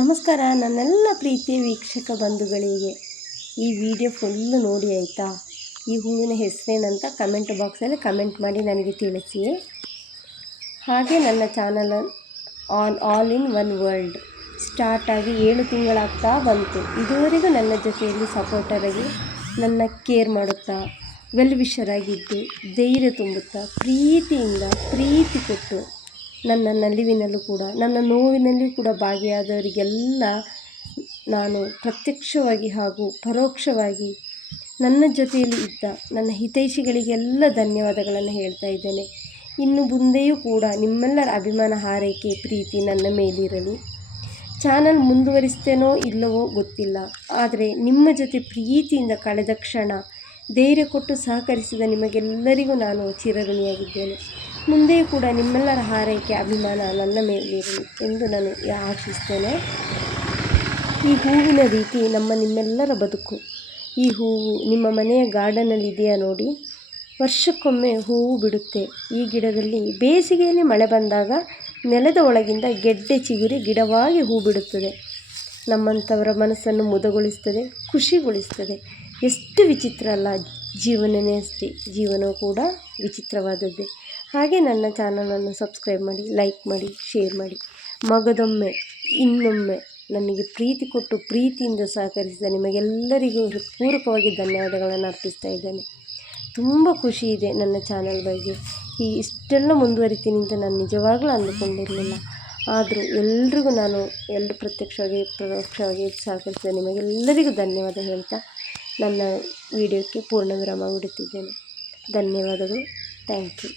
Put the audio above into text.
ನಮಸ್ಕಾರ, ನನ್ನೆಲ್ಲ ಪ್ರೀತಿಯ ವೀಕ್ಷಕ ಬಂಧುಗಳಿಗೆ. ಈ ವಿಡಿಯೋ ಫುಲ್ಲು ನೋಡಿ ಆಯಿತಾ? ಈ ಹೂವಿನ ಹೆಸರೇನಂತ ಕಮೆಂಟ್ ಬಾಕ್ಸಲ್ಲಿ ಕಮೆಂಟ್ ಮಾಡಿ ನನಗೆ ತಿಳಿಸಿ. ಹಾಗೆ ನನ್ನ channel on all in one world start ಆಗಿ ಏಳು ತಿಂಗಳಾಗ್ತಾ ಬಂತು. ಇದುವರೆಗೂ ನನ್ನ ಜೊತೆಯಲ್ಲಿ ಸಪೋರ್ಟರಾಗಿ ನನ್ನ ಕೇರ್ ಮಾಡುತ್ತಾ ವೆಲ್ ವಿಷರಾಗಿದ್ದು ಧೈರ್ಯ ತುಂಬುತ್ತಾ, ಪ್ರೀತಿಯಿಂದ ಪ್ರೀತಿ ಕೊಟ್ಟು ನನ್ನ ನಲಿವಿನಲ್ಲೂ ಕೂಡ, ನನ್ನ ನೋವಿನಲ್ಲಿಯೂ ಕೂಡ ಭಾಗಿಯಾದವರಿಗೆಲ್ಲ ನಾನು ಪ್ರತ್ಯಕ್ಷವಾಗಿ ಹಾಗೂ ಪರೋಕ್ಷವಾಗಿ ನನ್ನ ಜೊತೆಯಲ್ಲಿ ಇದ್ದ ನನ್ನ ಹಿತೈಷಿಗಳಿಗೆಲ್ಲ ಧನ್ಯವಾದಗಳನ್ನು ಹೇಳ್ತಾ ಇದ್ದೇನೆ. ಇನ್ನು ಮುಂದೆಯೂ ಕೂಡ ನಿಮ್ಮೆಲ್ಲರ ಅಭಿಮಾನ ಹಾರೈಕೆ ಪ್ರೀತಿ ನನ್ನ ಮೇಲಿರಲಿ. ಚಾನಲ್ ಮುಂದುವರಿಸ್ತೇನೋ ಇಲ್ಲವೋ ಗೊತ್ತಿಲ್ಲ, ಆದರೆ ನಿಮ್ಮ ಜೊತೆ ಪ್ರೀತಿಯಿಂದ ಕಳೆದ ಕ್ಷಣ ಧೈರ್ಯ ಕೊಟ್ಟು ಸಹಕರಿಸಿದ ನಿಮಗೆಲ್ಲರಿಗೂ ನಾನು ಚಿರಋಣಿಯಾಗಿದ್ದೇನೆ. ಮುಂದೆಯೂ ಕೂಡ ನಿಮ್ಮೆಲ್ಲರ ಹಾರೈಕೆ, ಅಭಿಮಾನ ನನ್ನ ಮೇಲಿರಲಿ ಎಂದು ನಾನು ಆಶಿಸ್ತೇನೆ. ಈ ಹೂವಿನ ರೀತಿ ನಮ್ಮ ನಿಮ್ಮೆಲ್ಲರ ಬದುಕು. ಈ ಹೂವು ನಿಮ್ಮ ಮನೆಯ ಗಾರ್ಡನಲ್ಲಿ ಇದೆಯಾ ನೋಡಿ. ವರ್ಷಕ್ಕೊಮ್ಮೆ ಹೂವು ಬಿಡುತ್ತೆ. ಈ ಗಿಡದಲ್ಲಿ ಬೇಸಿಗೆಯಲ್ಲಿ ಮಳೆ ಬಂದಾಗ ನೆಲದ ಒಳಗಿಂದ ಗೆಡ್ಡೆ ಚಿಗುರಿ ಗಿಡವಾಗಿ ಹೂ ಬಿಡುತ್ತದೆ. ನಮ್ಮಂಥವರ ಮನಸ್ಸನ್ನು ಮುದಗೊಳಿಸ್ತದೆ ಖುಷಿಗೊಳಿಸ್ತದೆ ಎಷ್ಟು ವಿಚಿತ್ರ ಅಲ್ಲ ಜೀವನವೇ ಅಷ್ಟೇ. ಜೀವನವೂ ಕೂಡ ವಿಚಿತ್ರವಾದದ್ದೇ. ಹಾಗೆ ನನ್ನ ಚಾನಲನ್ನು ಸಬ್ಸ್ಕ್ರೈಬ್ ಮಾಡಿ, ಲೈಕ್ ಮಾಡಿ, ಶೇರ್ ಮಾಡಿ. ಮಗದೊಮ್ಮೆ, ಇನ್ನೊಮ್ಮೆ ನನಗೆ ಪ್ರೀತಿ ಕೊಟ್ಟು ಪ್ರೀತಿಯಿಂದ ಸಹಕರಿಸಿದ ನಿಮಗೆಲ್ಲರಿಗೂ ಹೃತ್ಪೂರ್ವಕವಾಗಿ ಧನ್ಯವಾದಗಳನ್ನು ಅರ್ಪಿಸ್ತಾ ಇದ್ದೇನೆ. ತುಂಬ ಖುಷಿ ಇದೆ ನನ್ನ ಚಾನಲ್ ಬಗ್ಗೆ. ಈ ಇಷ್ಟೆಲ್ಲ ಮುಂದುವರಿತೀನಿ ಅಂತ ನಾನು ನಿಜವಾಗ್ಲೂ ಅಂದುಕೊಂಡಿರಲಿಲ್ಲ. ಆದರೂ ಎಲ್ರಿಗೂ ನಾನು ಎಲ್ಲರೂ ಪ್ರತ್ಯಕ್ಷವಾಗಿ, ಪರೋಕ್ಷವಾಗಿ ಸಹಕರಿಸಿದ ನಿಮಗೆಲ್ಲರಿಗೂ ಧನ್ಯವಾದ ಹೇಳ್ತಾ ನನ್ನ ವಿಡಿಯೋಕ್ಕೆ ಪೂರ್ಣ ವಿರಾಮ ಬಿಡುತ್ತಿದ್ದೇನೆ. ಧನ್ಯವಾದಗಳು. Thank you.